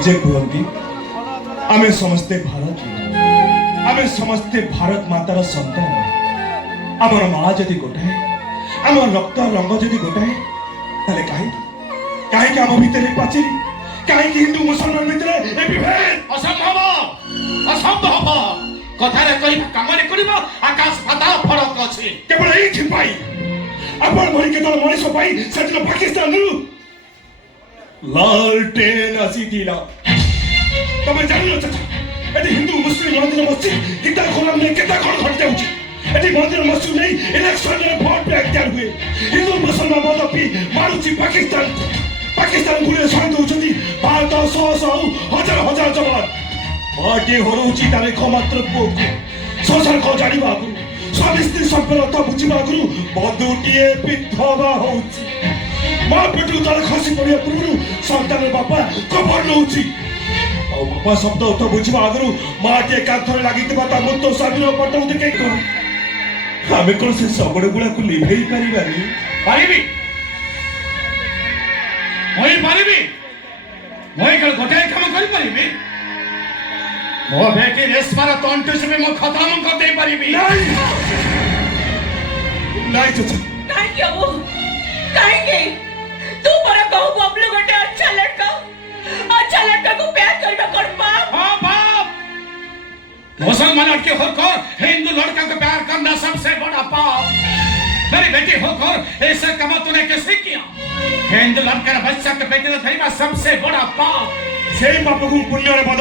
निजे कहती आमे समस्ते भारत आमे समस्ते भारत मातार संतान आमर माँ जदि गोटाए आम रक्त रंग जदि गोटाए ताले कहीं आम भितर पाचेरी कहीं हिंदू मुसलमान भितर ए विभेद असंभव असंभव कथारे कहि कामरे करिबो आकाश पाताल फरक अछि केवल एई छिपाई अपन भरी केतल मनीष पाई सेदिन पाकिस्तान लालटेन आसीथिला तमे जानिलो चाचा एटी हिंदू मुस्लिम मंदिर मस्जिद किता खोलम नै केता कोन घट जाउची एटी मंदिर मस्जिद नै इलेक्शन रे वोट पे अत्यार हुए हिंदू मुसलमान मत पी मारुची पाकिस्तान गुले शहीद होउछंती भारत सौ हजार जवान माटी हरउची तारे मात्र पुओ संसार को जानिबा आगु स्वामी स्त्री संपर्क बुझिबा आगु बधुटीए विधवा होउची माँ पेटू तार खसी पड़िया पूर्व संतान बापा कबर नउची बापा शब्द तो बुझिबा आगु माँ टे कांथरे लागितबा ता मुत्तो स्वामीर पटौ देखे कर आमे कोन से सबड़ गुला को लिभेई परिबानी पारिबी মই পারিবি মই কল গোটাই কাম করি পারিবি মো বেটি রেশমার তন্টু সবে মো খতম করতে পারিবি নাই নাই চাচা नहीं क्या वो कहेंगे तू बड़ा कहू बबलू गोटे अच्छा लड़का को प्यार करना कर पाप हाँ बाप मुसलमान लड़की होकर हिंदू लड़का को प्यार करना सबसे बड़ा पाप मेरी बेटी होकर ऐसा काम तूने कैसे किया हिंदू लड़का बच्चा के पेट में धरिबा सबसे बड़ा पाप सेई पाप को पुण्य रे